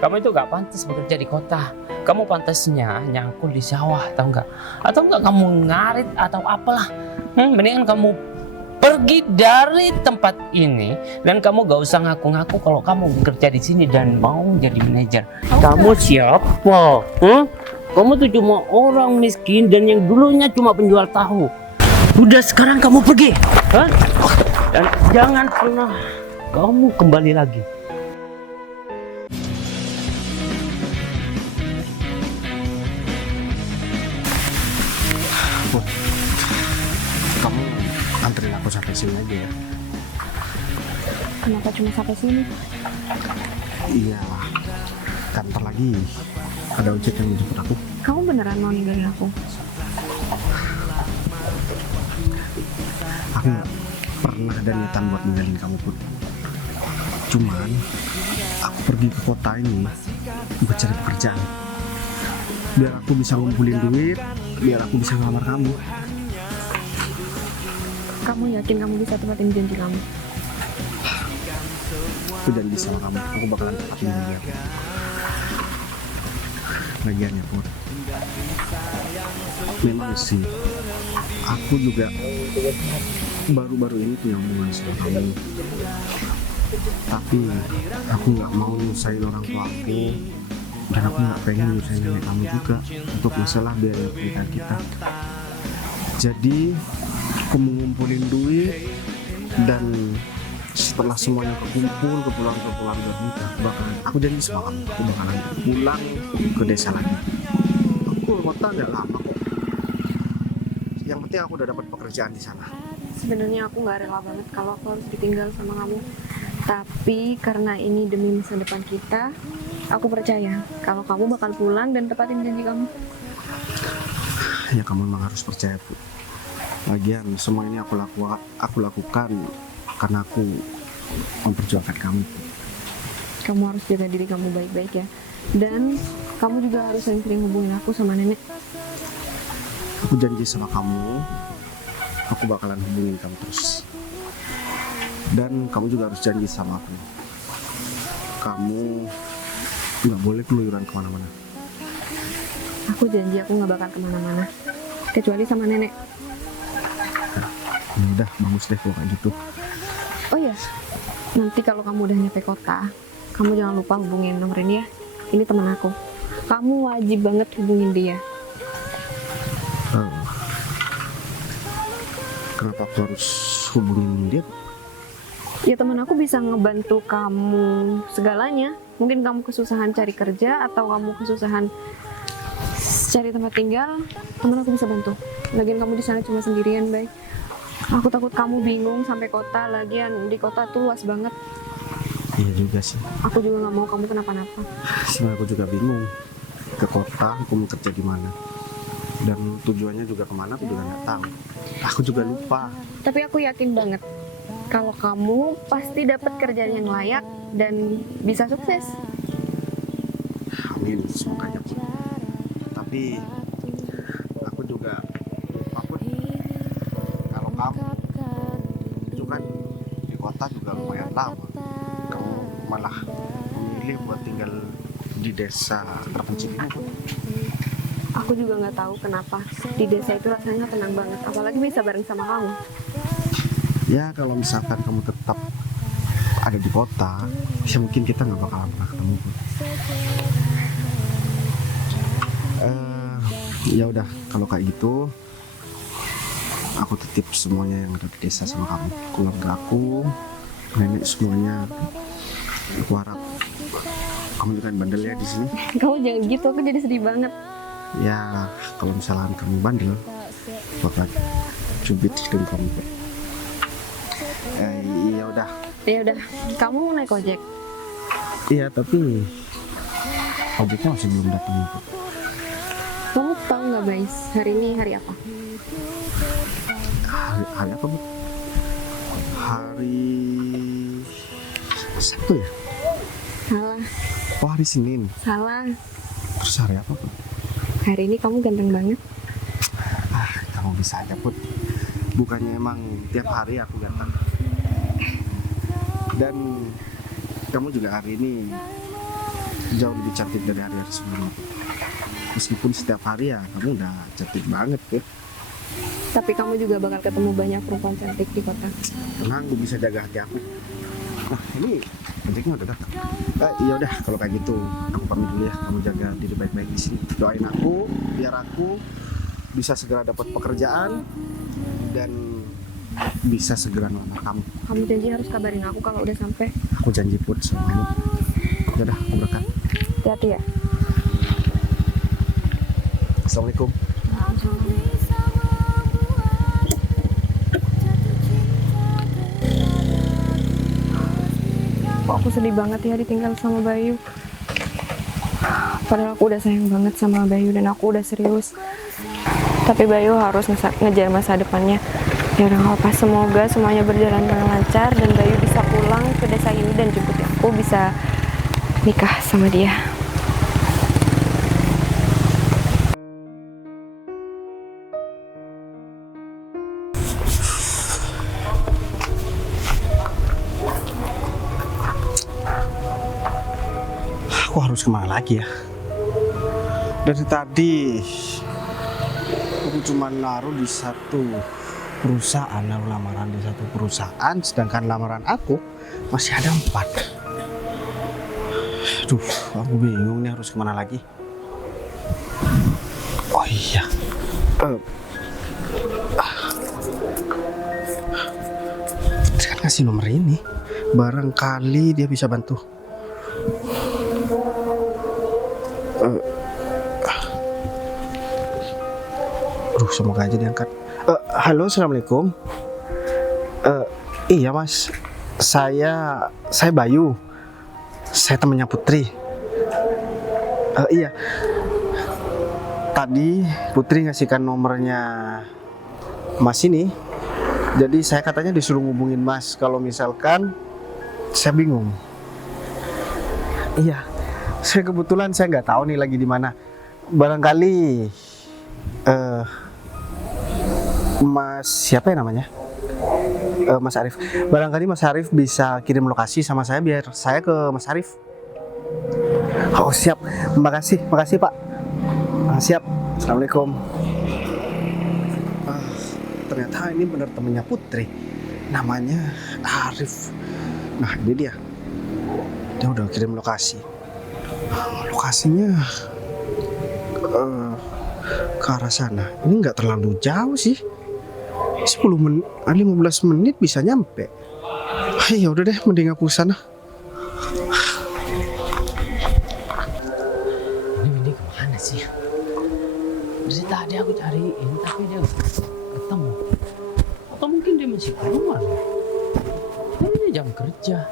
Kamu itu gak pantas bekerja di kota. Kamu pantasnya nyangkul di sawah, tahu nggak? Atau enggak kamu ngarit atau apalah. Mendingan kamu pergi dari tempat ini dan kamu gak usah ngaku-ngaku kalau kamu bekerja di sini dan mau jadi manajer. Kamu siapa? Kamu tuh cuma orang miskin dan yang dulunya cuma penjual tahu. Udah sekarang kamu pergi. Dan jangan pernah kamu kembali lagi. Kamu anterin aku sampai sini aja ya. Kenapa cuma sampai sini? Iya, kan ntar lagi ada ojek yang menjemput aku. Kamu beneran mau ninggalin aku? Aku nggak pernah ada niatan buat ninggalin kamu pun. Cuman aku pergi ke kota ini buat cari pekerjaan. Biar aku bisa ngumpulin duit, biar aku bisa ngelamar kamu. Kamu yakin kamu bisa tepatin janji kamu? Aku janji sama kamu, aku bakalan tepatin janji aku. Lagian ya Put, memang sih aku juga baru-baru ini punya hubungan sama kamu. Tapi aku nggak mau nyusahin orang tua aku, dan aku nggak pengen nyusahin nenek kamu juga untuk masalah biaya pernikahan kita. Jadi aku mengumpulin duit, dan setelah semuanya kekumpul ke keluarga kita, aku janji sama kamu, aku bakalan pulang ke desa lagi. Aku ke kota nggak lama kok. Yang penting aku udah dapat pekerjaan di sana. Sebenarnya aku nggak rela banget kalau aku harus ditinggal sama kamu. Tapi karena ini demi masa depan kita, aku percaya kalau kamu bakal pulang dan tepatin janji kamu. Ya kamu memang harus percaya, Bu. Lagian semua ini aku lakukan karena aku memperjuangkan kamu. Kamu harus jaga diri kamu baik-baik ya. Dan kamu juga harus sering-sering hubungin aku sama nenek. Aku janji sama kamu, aku bakalan hubungin kamu terus. Dan kamu juga harus janji sama aku, kamu nggak boleh keluyuran kemana-mana. Aku janji aku nggak bakal kemana-mana, kecuali sama nenek. Ya udah, bagus deh kalau kayak gitu. Oh iya, nanti kalau kamu udah nyampe kota, kamu jangan lupa hubungin nomor ini ya. Ini teman aku. Kamu wajib banget hubungin dia. Oh. Kenapa aku harus hubungin dia? Ya teman aku bisa ngebantu kamu segalanya. Mungkin kamu kesusahan cari kerja atau kamu kesusahan cari tempat tinggal, teman aku bisa bantu. Lagian kamu di sana cuma sendirian, Bay. Aku takut kamu bingung sampai kota. Lagian di kota tuh luas banget. Iya juga sih. Aku juga nggak mau kamu kenapa-napa. Sebenarnya aku juga bingung ke kota, aku mau kerja di mana dan tujuannya juga kemana, aku juga nggak tahu. Aku juga lupa. Tapi aku yakin banget kalau kamu pasti dapat kerjaan yang layak dan bisa sukses. Amin, semoga aja. Tapi aku juga lupa Put, kalau kamu itu kan di kota juga lumayan lama. Kamu malah memilih buat tinggal di desa terpencil ini Put. Aku juga nggak tahu kenapa di desa itu rasanya tenang banget, apalagi bisa bareng sama kamu. Ya kalau misalkan kamu tetap ada di kota, ya mungkin kita nggak bakalan pernah ketemu Put. Ya udah, kalau kayak gitu aku titip semuanya yang ada di desa sama kamu, keluarga aku, nenek, semuanya. Aku harap kamu juga bandel ya di sini. Kamu jangan gitu, aku jadi sedih banget. Ya kalau misalkan kamu bandel, bakal cubit hidung kamu Put. Iya udah. Ya udah, kamu mau naik ojek? Iya tapi ojeknya masih belum datang Put. Kamu tahu nggak, Bais? Hari ini hari apa? Hari apa Bu? Hari Sabtu ya? Salah, Oh hari Senin. salah. Terus hari apa Bu? Hari ini kamu ganteng banget. Kamu bisa aja Put. Bukannya emang tiap hari aku ganteng. Dan kamu juga hari ini jauh lebih cantik dari hari-hari sebelumnya. Meskipun setiap hari ya kamu udah cantik banget ya. Tapi kamu juga bakal ketemu banyak perempuan cantik di kota. Tenang, gue bisa jaga hati aku. Nah ini cantiknya udah datang. Iya udah kalau kayak gitu aku pamit dulu ya. Kamu jaga diri baik-baik di sini. Doain aku biar aku bisa segera dapat pekerjaan dan bisa segera ngelamar kamu. Kamu janji harus kabarin aku kalau udah sampai. Aku janji put semuanya. Ya udah, aku berangkat. Hati-hati ya. Assalamualaikum. Kok aku sedih banget ya ditinggal sama Bayu. Padahal aku udah sayang banget sama Bayu dan aku udah serius. Tapi Bayu harus ngejar masa depannya. Ya udah nggak apa, semoga semuanya berjalan dengan lancar dan Bayu bisa pulang ke desa ini dan jemput aku bisa nikah sama dia. Aku harus kemana lagi ya? Dari tadi aku cuma naruh di satu perusahaan, naruh lamaran di satu perusahaan, sedangkan lamaran aku masih ada 4. Aduh, aku bingung nih harus kemana lagi. Oh iya, saya kan kasih nomor ini, barangkali dia bisa bantu. Semoga aja diangkat. Halo, assalamualaikum. Iya mas, saya Bayu. Saya temannya Putri. Iya. Tadi Putri ngasihkan nomornya Mas ini. Jadi saya katanya disuruh ngubungin Mas kalau misalkan saya bingung. Iya. Saya kebetulan saya nggak tahu nih lagi di mana. Barangkali Mas siapa ya namanya? Mas Arif. Barangkali Mas Arif bisa kirim lokasi sama saya biar saya ke Mas Arif. Oh siap. Makasih Pak. Siap. Assalamualaikum. Ternyata ini benar temannya Putri. Namanya Arif. Nah ini dia. Dia udah kirim lokasi. Lokasinya ke arah sana. Ini nggak terlalu jauh sih. 10 menit, 15 menit bisa nyampe. Ya udah deh, mending aku sana. Ini Windy kemana sih? Dari tadi aku cariin, tapi dia nggak ketemu. Atau mungkin dia masih keluar ya? Tapi ini jam kerja.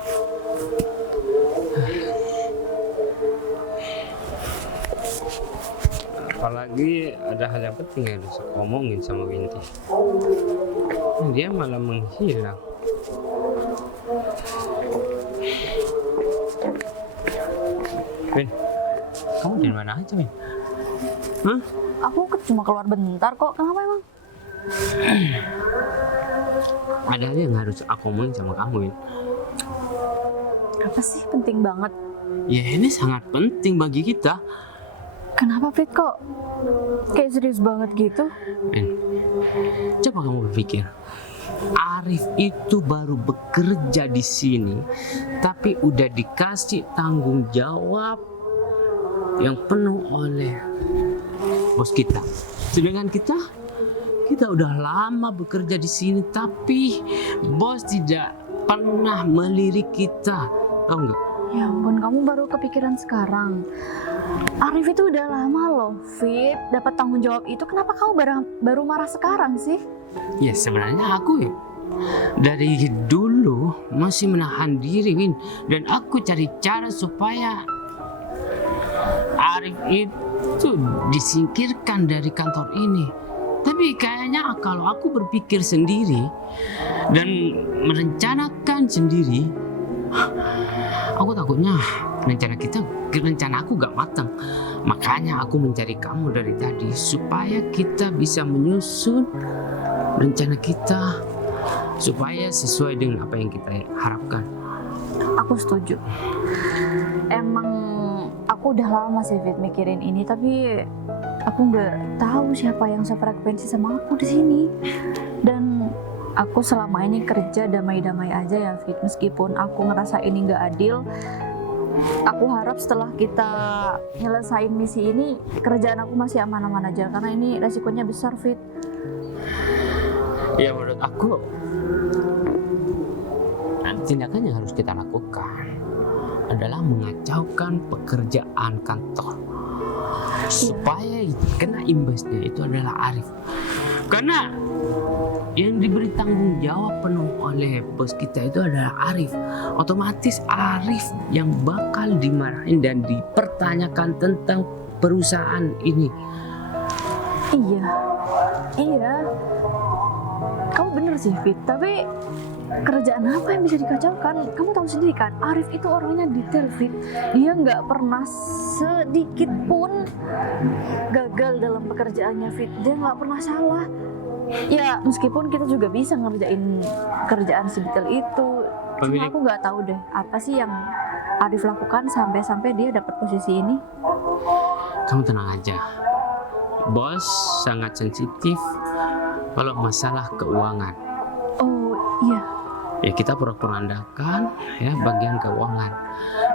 Apalagi ada hal yang penting yang harus aku omongin sama Windy. Dia malah menghilang. Win, kamu di mana aja, Win? Hah? Aku cuma keluar bentar kok. Kenapa emang? Ada hal yang harus aku omongin sama kamu, Win. Apa sih penting banget? Ya ini sangat penting bagi kita. Kenapa Fit kok kayak serius banget gitu? Win, coba kamu berpikir. Arif itu baru bekerja di sini, tapi udah dikasih tanggung jawab yang penuh oleh bos kita. Sedangkan kita udah lama bekerja di sini, tapi bos tidak pernah melirik kita, tahu nggak? Ya ampun, kamu baru kepikiran sekarang. Arif itu udah lama loh, Fit, dapat tanggung jawab itu. Kenapa kamu baru marah sekarang sih? Ya sebenarnya aku ya dari dulu masih menahan diri, Win, dan aku cari cara supaya Arif itu disingkirkan dari kantor ini. Tapi kayaknya kalau aku berpikir sendiri dan merencanakan sendiri, aku takutnya rencana aku gak matang. Makanya aku mencari kamu dari tadi supaya kita bisa menyusun rencana kita supaya sesuai dengan apa yang kita harapkan. Aku setuju. Emang aku aku udah lama sih Fit mikirin ini, tapi aku nggak tahu siapa yang sefrekuensi sama aku di sini. Dan aku selama ini kerja damai-damai aja ya Fit, meskipun aku ngerasa ini nggak adil. Aku harap setelah kita nyelesain misi ini, kerjaan aku masih aman-aman aja, karena ini resikonya besar Fit. Ya menurut aku tindakan yang harus kita lakukan adalah mengacaukan pekerjaan kantor supaya kena imbasnya itu adalah Arif, karena yang diberi tanggung jawab penuh oleh bos kita itu adalah Arif. Otomatis Arif yang bakal dimarahin dan dipertanyakan tentang perusahaan ini. Iya, kamu bener sih Fit, tapi kerjaan apa yang bisa dikacaukan? Kamu tahu sendiri kan, Arif itu orangnya detail Fit. Dia nggak pernah sedikit pun gagal dalam pekerjaannya Fit. Dia nggak pernah salah. Ya meskipun kita juga bisa ngerjain kerjaan sedetail itu, cuma aku nggak tahu deh apa sih yang Arif lakukan sampai dia dapat posisi ini. Kamu tenang aja, bos sangat sensitif kalau masalah keuangan. Oh iya. Ya kita propagandkan ya bagian keuangan,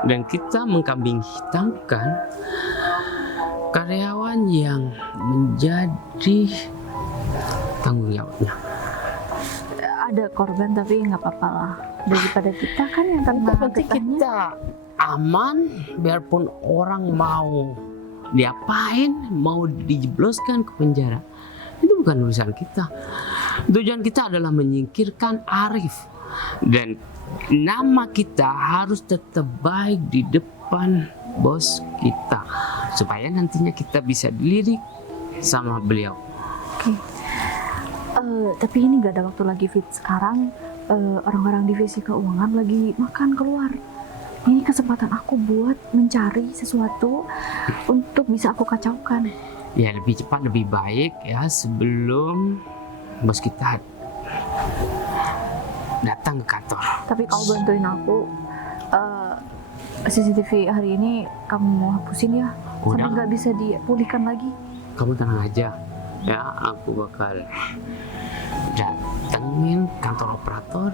dan kita mengkambing hitamkan karyawan yang menjadi tanggung jawabnya. Ada korban tapi nggak apa-apa lah, daripada kita kan yang kena Penting getahnya. kita aman, biarpun orang mau diapain, mau dijebloskan ke penjara, itu bukan urusan kita. Tujuan kita adalah menyingkirkan Arif, dan nama kita harus tetap baik di depan bos kita supaya nantinya kita bisa dilirik sama beliau. Oke. Tapi ini nggak ada waktu lagi Fit. Sekarang orang-orang divisi keuangan lagi makan keluar. Ini kesempatan aku buat mencari sesuatu untuk bisa aku kacaukan. Ya lebih cepat lebih baik ya, sebelum bos kita datang ke kantor. Tapi kamu bantuin aku, CCTV hari ini kamu mau hapusin ya, sampai Udah. nggak bisa dipulihkan lagi. Kamu tenang aja ya, aku bakal datengin kantor operator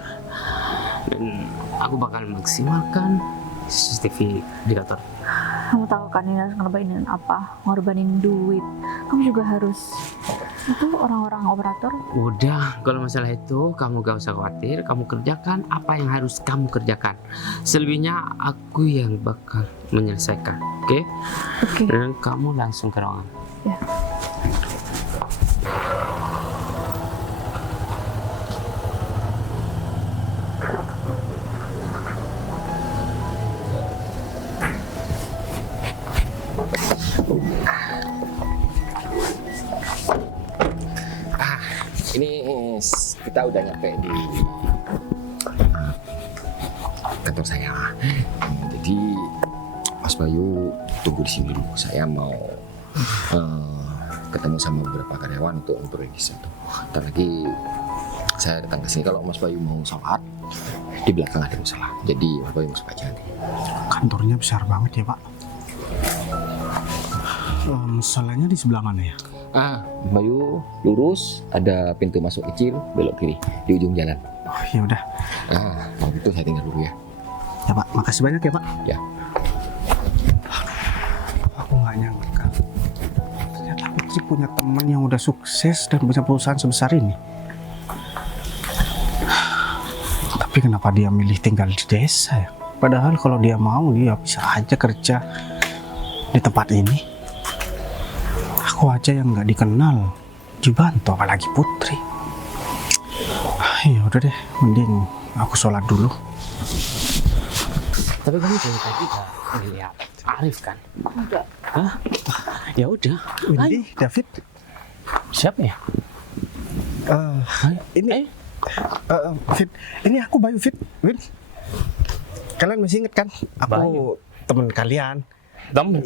dan aku bakal maksimalkan CCTV di kantor. Kamu tahu kan ini harus ngorbanin apa? Ngorbanin duit. Kamu juga harus itu orang-orang operator. Udah, kalau masalah itu kamu gak usah khawatir, kamu kerjakan apa yang harus kamu kerjakan. Selebihnya aku yang bakal menyelesaikan, oke? Oke. Dan kamu langsung ke ruangan. Ya. Ini kita udah nyampe di kantor saya. Jadi Mas Bayu tunggu di sini dulu. Saya mau ketemu sama beberapa karyawan untuk introduksi itu. Ntar lagi saya datang ke sini. Kalau Mas Bayu mau sholat, di belakang ada musola. Jadi Mas Bayu masuk aja nanti. Kantornya besar banget ya Pak. Musolanya di sebelah mana ya? Mas Bayu lurus, ada pintu masuk kecil, belok kiri di ujung jalan. Oh ya udah. Kalau gitu saya tinggal dulu ya. Ya Pak, makasih banyak ya Pak. Ya. Aku nggak nyangka. Ternyata Putri punya teman yang udah sukses dan punya perusahaan sebesar ini. Tapi kenapa dia milih tinggal di desa ya? Padahal kalau dia mau, dia bisa aja kerja di tempat ini. Aku aja yang nggak dikenal dibantu, apalagi Putri. Ya udah deh, mending aku sholat dulu. Tapi kamu dari tadi gak ngeliat Arif kan? Enggak. Hah? Ya udah. Ini David. Siapa ya? Ini Fit, ini aku Bayu Fit. Kalian masih inget kan? Aku Bayu. teman kalian. Kamu?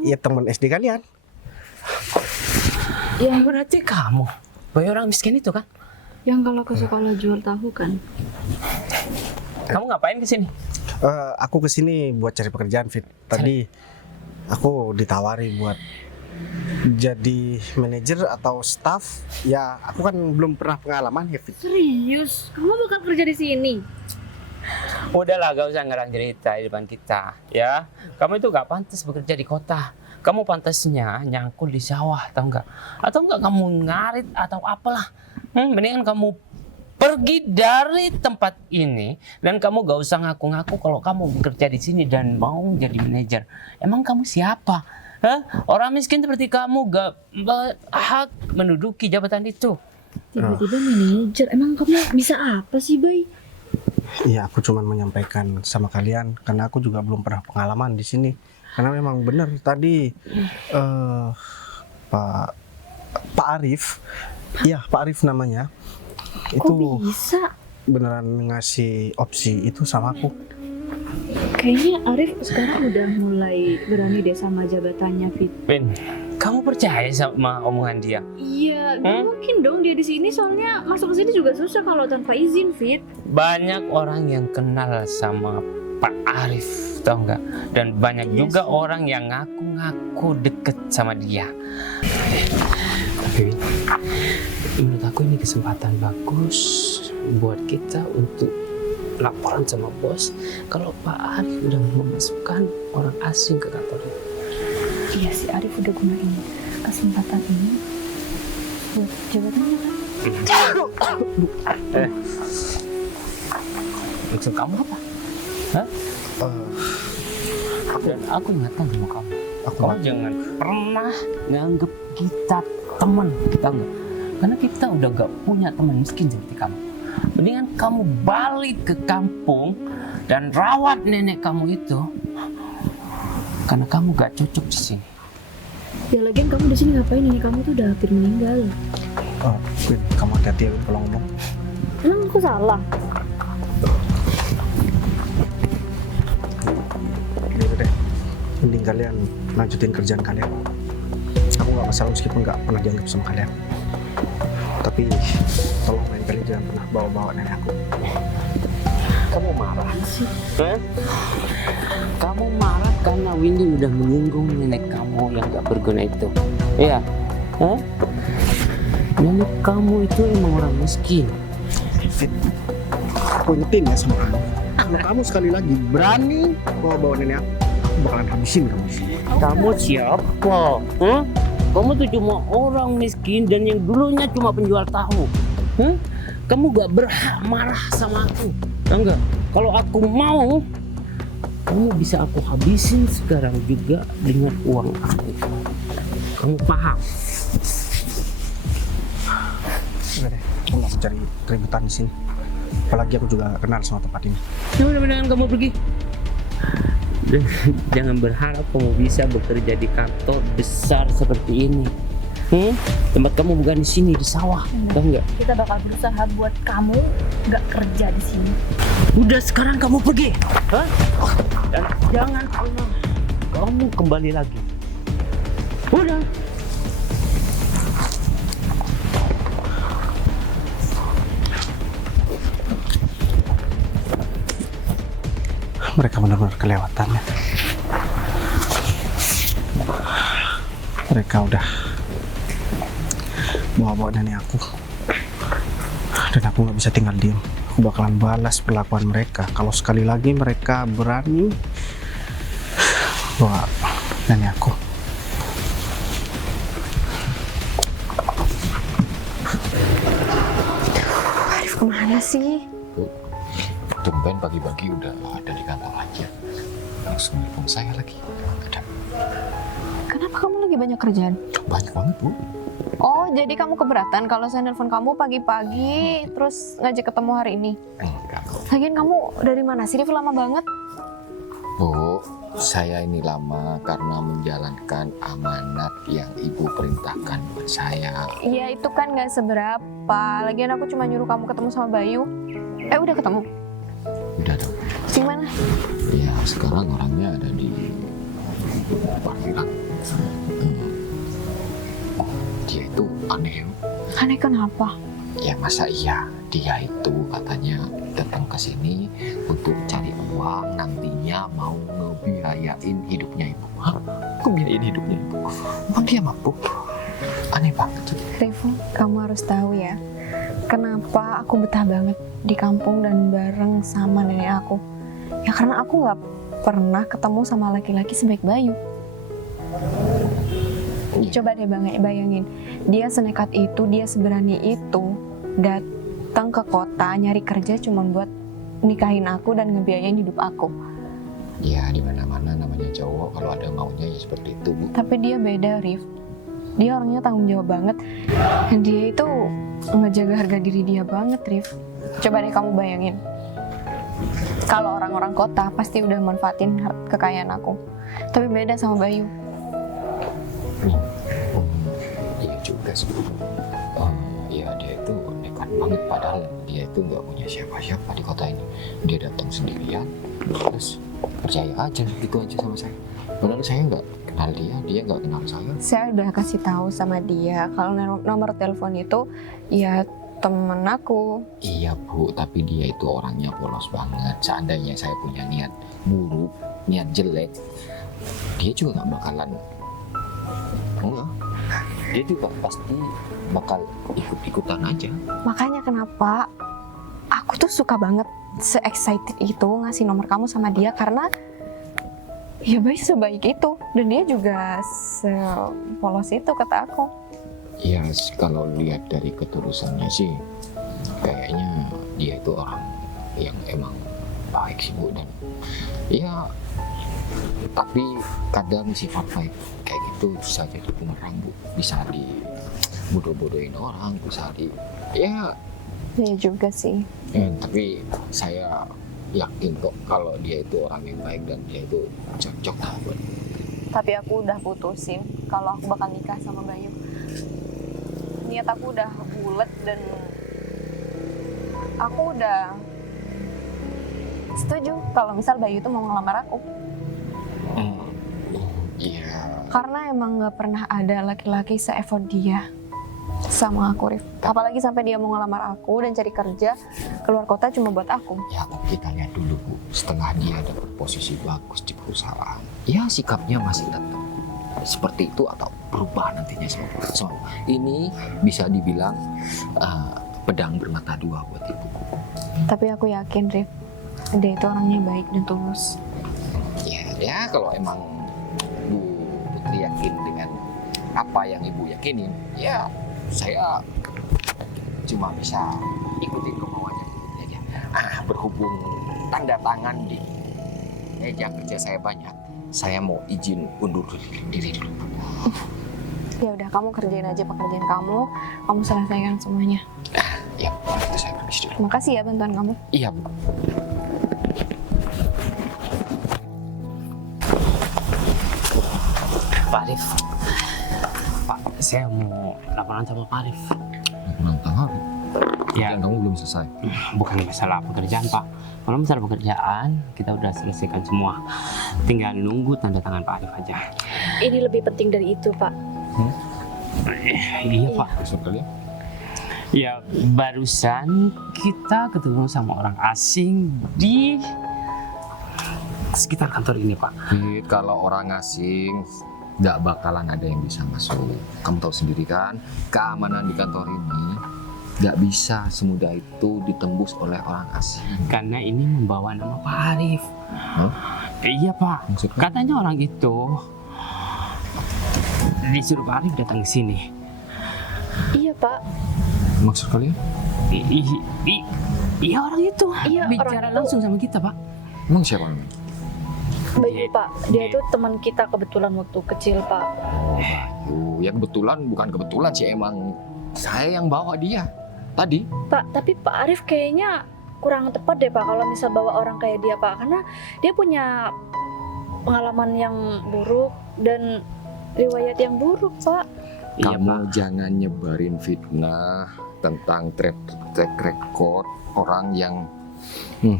Iya, teman SD kalian. Ya berarti kamu Bayu orang miskin itu kan? Yang kalau ke sekolah jual tahu kan? Kamu ngapain kesini? Aku kesini buat cari pekerjaan Fit. Tadi aku ditawari buat jadi manajer atau staff. Ya, aku kan belum pernah pengalaman ya, Fit. Serius? Kamu bakal kerja di sini? Udahlah, gak usah ngerang cerita di depan kita, ya. Kamu itu gak pantas bekerja di kota. Kamu pantasnya nyangkul di sawah, tahu nggak? Atau nggak kamu ngarit atau apalah. Mendingan kamu pergi dari tempat ini dan kamu gak usah ngaku-ngaku kalau kamu bekerja di sini dan mau jadi manajer. Emang kamu siapa? Hah? Orang miskin seperti kamu gak berhak menduduki jabatan itu. Tiba-tiba manajer. Emang kamu bisa apa sih, Bay? Iya, aku cuma menyampaikan sama kalian karena aku juga belum pernah pengalaman di sini. Karena memang benar tadi Pak Arif, iya Pak Arif namanya, Kok itu bisa? beneran ngasih opsi itu sama aku. Kayaknya Arif sekarang udah mulai berani deh sama jabatannya, Fit. Ben, kamu percaya sama omongan dia? Iya, gak mungkin dong dia di sini, soalnya masuk ke sini juga susah kalau tanpa izin, Fit. Banyak orang yang kenal sama Pak Arif, tau nggak? Dan banyak juga orang yang ngaku-ngaku deket sama dia. Tapi menurut aku ini kesempatan bagus buat kita untuk laporan sama bos kalau Pak Arif udah memasukkan orang asing ke kantornya. Iya, si Arif udah gunain kesempatan ini buat jabatannya kan. Maksud kamu apa? Hah? Dan aku ingatkan sama kamu, kamu jangan pernah nganggep kita teman, tahu nggak? Karena kita udah gak punya teman miskin seperti kamu. Mendingan kamu balik ke kampung dan rawat nenek kamu itu, karena kamu gak cocok di sini. Ya lagian kamu di sini ngapain? Nenek kamu tuh udah hampir meninggal. Win, kamu hati-hati ya Win, kalau ngomong. Emang aku salah? Yaudah deh, mending kalian lanjutin kerjaan kalian. Aku nggak masalah meskipun nggak pernah dianggap sama kalian. Tapi tolong lain kali jangan pernah bawa-bawa nenek aku. Kamu marah sih? Kamu marah karena Windy udah menyinggung nenek kamu yang gak berguna itu. Iya. Nenek kamu itu emang orang miskin. Fit, aku ingetin ya sama kamu. Kalau kamu sekali lagi berani bawa-bawa nenek aku bakalan habisin kamu. Kamu siapa? Kamu tuh cuma orang miskin dan yang dulunya cuma penjual tahu. Kamu gak berhak marah sama aku. Tahu nggak? Kalau aku mau, kamu bisa aku habisin sekarang juga dengan uang aku. Kamu paham? Udah deh, aku nggak mau cari keributan di sini. Apalagi aku juga kenal sama tempat ini. Mudah-mudahan kamu pergi. Dan jangan berharap kamu bisa bekerja di kantor besar seperti ini. Tempat kamu bukan di sini, di sawah, tahu nggak? Kita bakal berusaha buat kamu nggak kerja di sini. Udah sekarang kamu pergi, dan jangan pernah kamu kembali lagi. Udah. Mereka benar-benar kelewatan ya. Mereka udah bawa-bawa nenek aku. Dan aku nggak bisa tinggal diam. Aku bakalan balas perlakuan mereka. Kalau sekali lagi mereka berani bawa nenek aku. Arif kemana sih? Tumben pagi-pagi udah ada di kantor aja. Langsung nelfon saya lagi. Ada Kenapa kamu lagi banyak kerjaan? banyak banget, Bu. Oh, jadi kamu keberatan kalau saya nelpon kamu pagi-pagi terus ngajak ketemu hari ini? Enggak kok. Lagian kamu dari mana sih? Rif, lama banget. Bu, saya ini lama karena menjalankan amanat yang Ibu perintahkan buat saya. Iya, itu kan nggak seberapa. Lagian aku cuma nyuruh kamu ketemu sama Bayu. Udah ketemu? Udah dong. Di mana? Ya, sekarang orangnya ada di parkiran. Dia itu aneh. Aneh kenapa? Ya masa iya, dia itu katanya datang ke sini untuk cari uang, nantinya mau ngebiayain hidupnya Ibu. Hah? ngebiayain hidupnya. Emang dia mampu? Aneh banget. Revo, kamu harus tahu ya, kenapa aku betah banget di kampung dan bareng sama nenek aku. Ya karena aku nggak pernah ketemu sama laki-laki sebaik Bayu. Iya. Coba deh bayangin, dia senekat itu, dia seberani itu datang ke kota nyari kerja cuma buat nikahin aku dan ngebiayain hidup aku. Ya di mana-mana namanya cowok kalau ada maunya ya seperti itu, Bu. Tapi dia beda, Rif. Dia orangnya tanggung jawab banget. Dan dia itu ngejaga harga diri dia banget, Rif. Coba deh kamu bayangin. Kalau orang-orang kota pasti udah manfaatin kekayaan aku. Tapi beda sama Bayu. Iya juga sih. Iya dia itu nekat banget padahal dia itu nggak punya siapa-siapa di kota ini. Dia datang sendirian, terus percaya aja gitu aja sama saya. Padahal saya nggak kenal dia nggak kenal saya. Saya udah kasih tahu sama dia kalau nomor telepon itu ya temen aku. Iya Bu, tapi dia itu orangnya polos banget. Seandainya saya punya niat buruk, niat jelek, dia juga nggak bakalan. Enggak. Dia juga pasti bakal ikut-ikutan aja. Makanya kenapa aku tuh suka banget se-excited itu ngasih nomor kamu sama dia karena ya baik sebaik itu dan dia juga sepolos itu kata aku. Ya kalau lihat dari ketulusannya sih kayaknya dia itu orang yang emang baik sih Bu, dan ya tapi kadang sifat baik kayak gitu bisa jadi bumerang Bu, bisa dibodoh-bodohin orang, bisa ya juga sih. Tapi saya yakin kok kalau dia itu orang yang baik dan dia itu cocok lah buat. Tapi aku udah putusin kalau aku bakal nikah sama Bayu. Niat aku udah bulat dan aku udah setuju kalau misal Bayu tuh mau ngelamar aku. Iya. Karena emang nggak pernah ada laki-laki se-effort dia sama aku, Rif. Apalagi sampai dia mau ngelamar aku dan cari kerja keluar kota cuma buat aku. Ya kita lihat dulu Bu, setelah dia dapat posisi bagus di perusahaan, ya sikapnya masih tetap seperti itu atau berubah nantinya semua. Ini bisa dibilang pedang bermata dua buat Ibu. Tapi aku yakin, Rif, dia itu orangnya baik dan tulus. Ya kalau emang Bu Putri yakin dengan apa yang Ibu yakinin, ya saya cuma bisa ikutin kemauannya aja. Berhubung tanda tangan di meja kerja saya banyak, saya mau izin undur diri dulu. Ya udah, kamu kerjain aja pekerjaan kamu selesaikan semuanya. Ya, itu saya permisi dulu. Terima kasih ya bantuan kamu. Iya Bu. Pak Arif, Pak, saya mau laporan sama Pak Arif. Laporan apa? Ya, Kamu belum selesai. bukan masalah pekerjaan Pak. Kalau masalah pekerjaan, kita udah selesaikan semua. Tinggal nunggu tanda tangan Pak Arif aja. Ini lebih penting dari itu, Pak. Iya Pak. Besok kali ya? Ya, barusan kita ketemu sama orang asing di sekitar kantor ini Pak. Kalau orang asing nggak bakalan ada yang bisa masuk. Kamu tahu sendiri kan, keamanan di kantor ini nggak bisa semudah itu ditembus oleh orang asing. Karena ini membawa nama Pak Arif. Iya Pak. Maksudnya? Katanya orang itu disuruh Pak Arif datang ke sini. Iya, Pak. Maksud kalian? Iya orang itu. Iya, bicara orang itu. langsung sama kita Pak. Emang siapa namanya? Bayu, Pak. Dia itu teman kita kebetulan waktu kecil, Pak. Oh, Bayu. Ya kebetulan, bukan kebetulan sih, emang saya yang bawa dia tadi. Pak, tapi Pak Arif kayaknya kurang tepat deh, Pak, kalau misal bawa orang kayak dia, Pak. Karena dia punya pengalaman yang buruk dan riwayat yang buruk, Pak. Iya Pak. Kamu jangan nyebarin fitnah tentang track record orang yang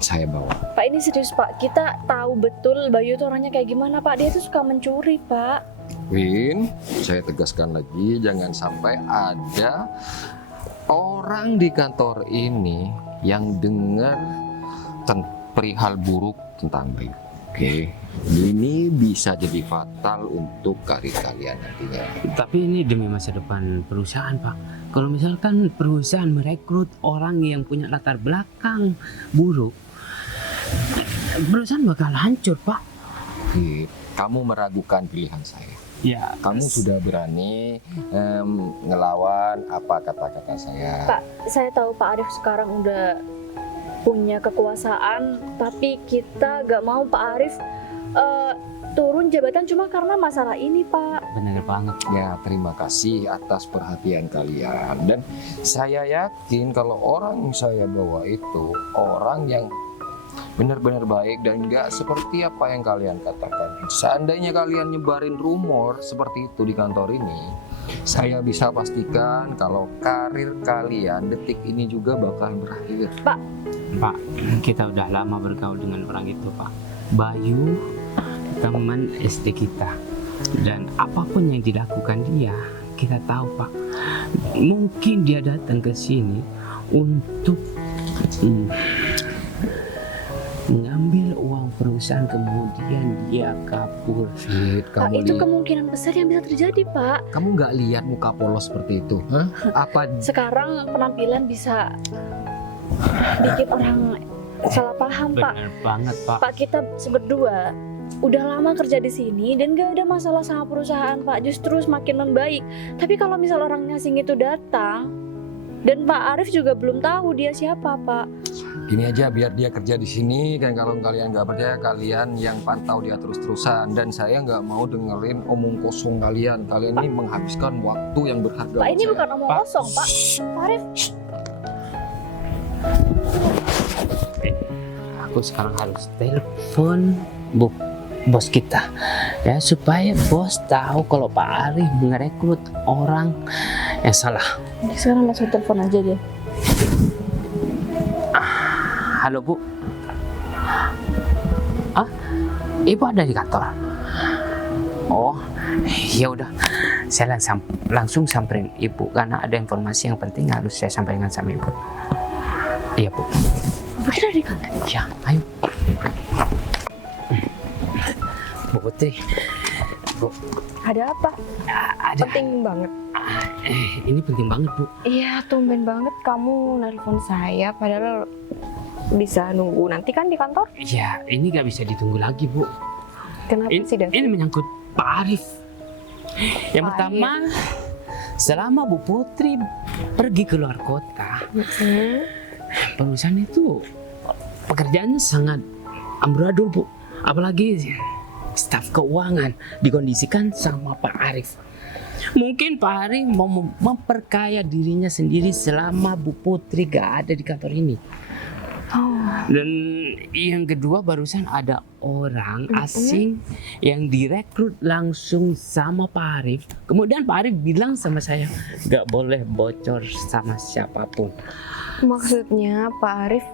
saya bawa. Pak, ini serius, Pak. Kita tahu betul Bayu itu orangnya kayak gimana, Pak. Dia tuh suka mencuri, Pak. Win, saya tegaskan lagi, jangan sampai ada orang di kantor ini yang dengar perihal buruk tentang Bayu. Oke. ini bisa jadi fatal untuk karir kalian nantinya. Tapi ini demi masa depan perusahaan, Pak. Kalau misalkan perusahaan merekrut orang yang punya latar belakang buruk, perusahaan bakal hancur, Pak. Fit, kamu meragukan pilihan saya. Ya, Kamu sudah berani ngelawan apa kata-kata saya. Pak, saya tahu Pak Arif sekarang udah punya kekuasaan, tapi kita gak mau Pak Arif turun jabatan cuma karena masalah ini, Pak. benar banget. Ya, terima kasih atas perhatian kalian. Dan saya yakin kalau orang yang saya bawa itu orang yang benar-benar baik dan nggak seperti apa yang kalian katakan. Seandainya kalian nyebarin rumor seperti itu di kantor ini, saya bisa pastikan kalau karir kalian detik ini juga bakal berakhir. Pak, kita udah lama bergaul dengan orang itu, Pak. Bayu, teman SD kita. Dan apapun yang dilakukan dia, kita tahu, Pak. Mungkin dia datang ke sini untuk mengambil uang perusahaan, kemudian dia kabur. Fit, Pak, kamu itu kemungkinan besar yang bisa terjadi, Pak. kamu nggak lihat muka polos seperti itu? Hah? Apa Sekarang penampilan bisa bikin orang salah paham, Pak. Benar banget, Pak. Pak, kita berdua udah lama kerja di sini dan gak ada masalah sama perusahaan, Pak. Justru semakin membaik. Tapi kalau misal orang asing itu datang dan Pak Arif juga belum tahu dia siapa, Pak. Gini aja, biar dia kerja di sini, dan kalau kalian nggak percaya, kalian yang pantau dia terus-terusan. Dan saya nggak mau dengerin omong kosong kalian. Kalian ini menghabiskan waktu yang berharga. Pak, buat ini saya. bukan omong Pak. kosong, Pak. Pak Arif, Aku sekarang harus telepon bos kita, ya, supaya bos tahu kalau Pak Arif merekrut orang yang salah. sekarang langsung telepon aja dia. Halo, Bu. Ibu ada di kantor? Oh, ya udah. Saya langsung samperin Ibu karena ada informasi yang penting harus saya sampaikan sama Ibu. Iya, Bu. Putri ada di kantor. Ya, ayo. Bu Putri. Bu, Ada apa? ada. Penting banget. Ini penting banget, Bu. Iya, tumben banget kamu nelpon saya, padahal bisa nunggu nanti kan di kantor. Ya, ini nggak bisa ditunggu lagi, Bu. Kenapa sih, David? Ini menyangkut Pak Arif. Yang Pak pertama, selama Bu Putri pergi ke luar kota, perusahaan itu pekerjaannya sangat amburadul, Bu. Apalagi staf keuangan dikondisikan sama Pak Arif. Mungkin Pak Arif mau memperkaya dirinya sendiri selama Bu Putri gak ada di kantor ini. Dan yang kedua, barusan ada orang asing yang direkrut langsung sama Pak Arif. Kemudian Pak Arif bilang sama saya, gak boleh bocor sama siapapun. Maksudnya Pak Arif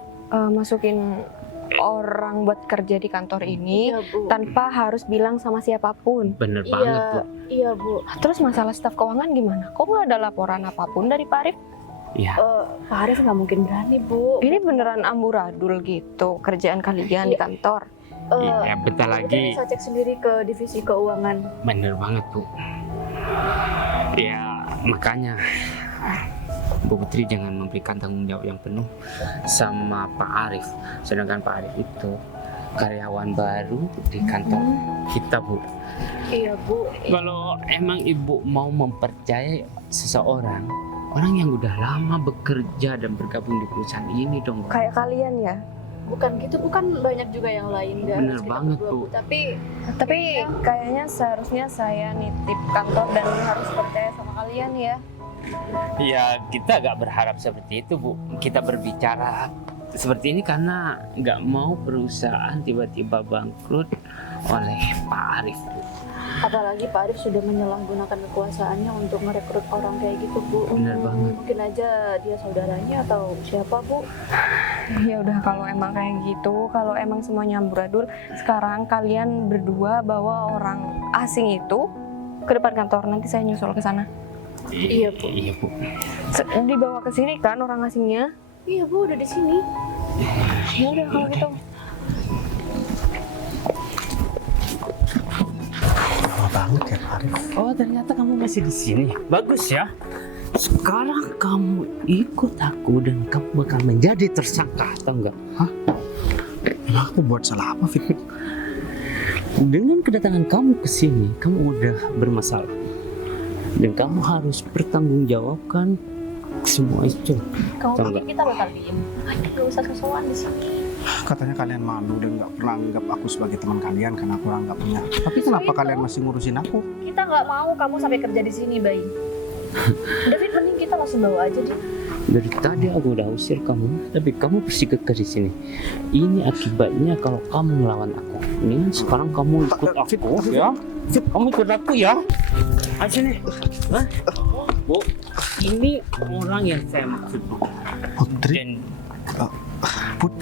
masukin orang buat kerja di kantor ini Iya, Bu. tanpa harus bilang sama siapapun. Bener banget, Bu. Iya, Bu. Terus masalah staf keuangan gimana? Kok nggak ada laporan apapun dari Pak Arif? Ya, Pak Arif nggak mungkin berani, Bu. Ini beneran amburadul gitu kerjaan kalian di kantor. ya bentar lagi. Bisa cek sendiri ke divisi keuangan. Bener banget, Bu. Ya, makanya Bu Putri jangan memberikan tanggung jawab yang penuh sama Pak Arif. Sedangkan Pak Arif itu karyawan baru di kantor kita, Bu. Iya, Bu. Kalau emang Ibu mau mempercayai seseorang, orang yang udah lama bekerja dan bergabung di perusahaan ini dong, Bu. Kayak kalian ya. Bukan gitu, bukan banyak juga yang lain. Nggak Bener harus kita banget, berdua, Bu. Tapi Kayaknya seharusnya saya nitip kantor dan harus percaya sama kalian ya. Ya, kita nggak berharap seperti itu, Bu. Kita berbicara seperti ini karena nggak mau perusahaan tiba-tiba bangkrut oleh Pak Arif, Bu. apalagi Pak Arif sudah menyalahgunakan kekuasaannya untuk merekrut orang kayak gitu, Bu. Bener banget. Mungkin aja dia saudaranya atau siapa, Bu. Ya udah, kalau emang kayak gitu, kalau emang semuanya amburadul, sekarang kalian berdua bawa orang asing itu ke depan kantor, nanti saya nyusul ke sana. Iya, Bu. Iya, Bu. Dibawa ke sini kan orang asingnya? Iya, Bu, udah di sini. Ya udah kalau gitu. banget ya Pak Arif. Oh, ternyata kamu masih di sini. Bagus ya. Sekarang kamu ikut aku dan kamu bakal menjadi tersangka, tahu nggak? Emang aku buat salah apa, Fit? Dengan kedatangan kamu ke sini, kamu udah bermasalah. Dan kamu harus bertanggungjawabkan semua itu. Kamu Tahu pikir nggak? kita bakal diem? Gak usah kesowan di sini. Katanya kalian malu dan nggak pernah anggap aku sebagai teman kalian karena aku orang nggak punya. Tapi kenapa itu. kalian masih ngurusin aku? Kita nggak mau kamu sampai kerja di sini, Bay. David, mending kita langsung bawa aja dia. Dari tadi aku udah usir kamu, tapi kamu masih kekeh di sini. Ini akibatnya kalau kamu melawan aku. Ini sekarang kamu ikut aku, ya? Kamu ikut aku ya? Ayo sini. Hah? Bu, ini orang yang saya maksud, Bu. Putri, Dan Put,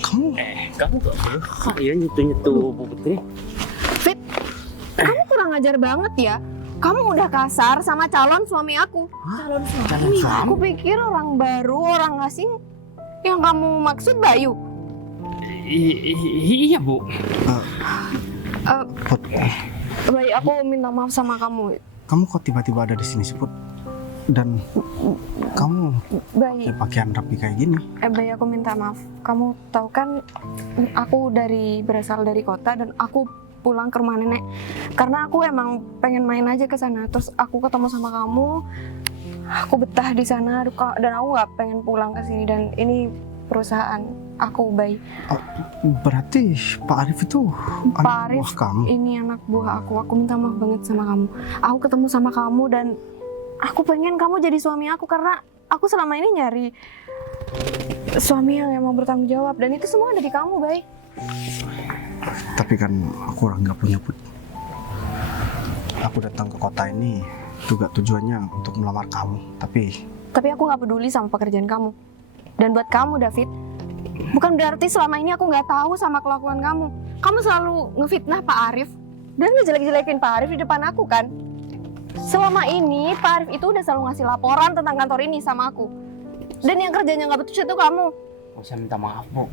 kamu kamu gak berhak ya nyentuh-nyentuh Bu Putri. Fit, kamu kurang ajar banget ya. Kamu udah kasar sama calon suami aku. Calon suami. Aku pikir orang baru, orang asing. Yang kamu maksud Bayu. Iya, Bu. Put, Bayu, aku minta maaf sama kamu. kamu kok tiba-tiba ada di sini sih, Put? Dan kamu Bayu, pakai pakaian rapi kayak gini. Bayu, aku minta maaf. Kamu tahu kan, aku berasal dari kota dan aku pulang ke rumah nenek karena aku emang pengen main aja ke sana. Terus aku ketemu sama kamu, aku betah di sana dan aku nggak pengen pulang ke sini. Dan ini perusahaan aku, Bay. Berarti Pak Arif itu Pak anak Arif, buah kamu? ini anak buah aku. Aku minta maaf banget sama kamu. Aku ketemu sama kamu dan aku pengen kamu jadi suami aku karena aku selama ini nyari suami yang emang bertanggung jawab dan itu semua ada di kamu, Bay. Tapi kan aku orang nggak punya, Put. Aku datang ke kota ini juga tujuannya untuk melamar kamu. Tapi aku nggak peduli sama pekerjaan kamu. Dan buat kamu, David, bukan berarti selama ini aku nggak tahu sama kelakuan kamu. Kamu selalu ngefitnah Pak Arif dan ngejelek-jelekin Pak Arif di depan aku kan. Selama ini Pak Arif itu udah selalu ngasih laporan tentang kantor ini sama aku. Dan yang kerjanya nggak becus itu kamu. Oh, saya minta maaf, Bu.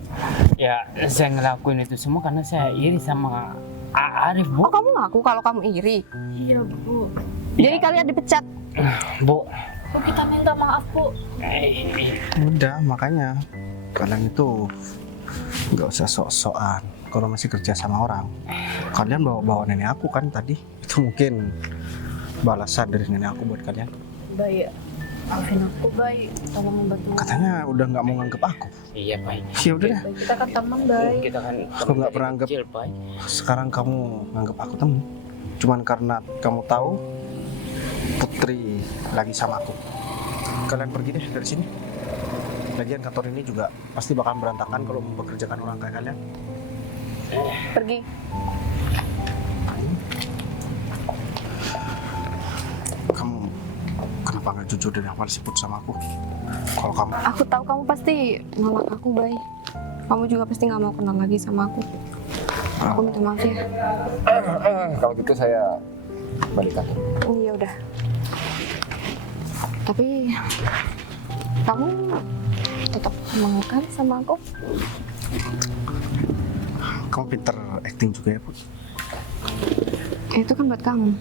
Ya, saya ngelakuin itu semua karena saya iri sama Arif, Bu. Oh, kamu ngaku kalau kamu iri? Iya, Bu. Jadi kalian dipecat? Bu. Bu, kita minta maaf, Bu. udah, makanya kalian itu nggak usah sok-sokan. Kalau masih kerja sama orang, kalian bawa-bawa nenek aku kan tadi. Itu mungkin balasan dari nenek aku buat kalian. Bay, maafin aku, Bay. Tolong membantu. Katanya udah nggak mau nganggep aku. Iya, Pak. Ya udah deh. Bay, kita kan teman, Bay. Kita kan Aku nggak pernah anggap kecil, Pak. sekarang kamu nganggep aku temen. Cuman karena kamu tahu Putri lagi sama aku. Kalian pergi deh dari sini. Lagian kantor ini juga pasti bakal berantakan kalau mempekerjakan orang kayak kalian. Pergi. Kamu kenapa nggak jujur dari awal sih, Put, sama aku? Kalau kamu Aku tahu kamu pasti nolak aku, Bay. Kamu juga pasti nggak mau kenal lagi sama aku. Aku minta maaf ya. Kalau gitu saya balik kantor. Iya udah. Tapi kamu tetap mau kan sama aku? kamu pinter acting juga ya, Put. Itu kan buat kamu.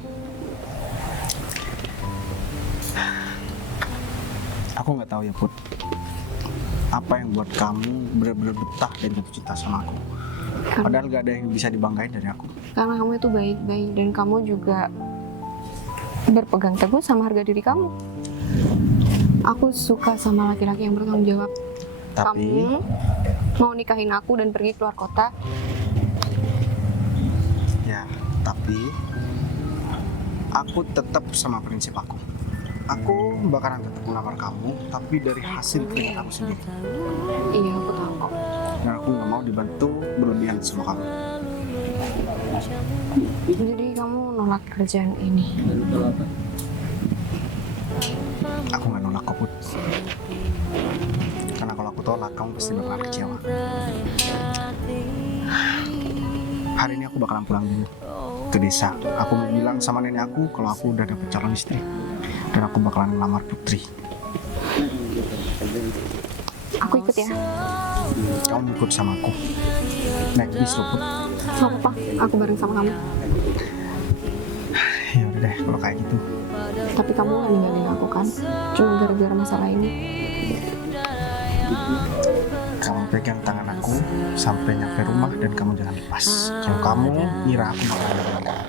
Aku nggak tahu ya, Put. Apa yang buat kamu benar-benar betah dan jatuh cinta sama aku? Padahal gak ada yang bisa dibanggain dari aku. Karena kamu itu baik-baik dan kamu juga berpegang teguh sama harga diri kamu. Aku suka sama laki-laki yang bertanggung jawab. Tapi Kamu mau nikahin aku dan pergi keluar kota? ya, tapi aku tetap sama prinsip aku. Aku bakalan tetap melamar kamu, tapi dari hasil keringat aku sendiri. Iya, aku tahu kok. Dan aku nggak mau dibantu berlebihan sama kamu. Jadi kamu nolak kerjaan ini? Aku nggak nolak kok, Put. Karena kalau aku tolak, kamu pasti bakalan kecewa. Hari ini aku bakalan pulang dulu ke desa. Aku mau bilang sama nenek aku kalau aku udah dapet calon istri. Dan aku bakalan ngelamar Putri. Aku ikut ya. Kamu ikut sama aku. Naik bis loh, Put. Gak apa-apa, aku bareng sama kamu. deh kalau kayak gitu. Tapi kamu gak ninggalin aku kan? Cuma gara-gara masalah ini. Kamu pegang tangan aku sampai nyampe rumah dan kamu jangan lepas. Kalau kamu ngira aku bakal ninggalin kamu.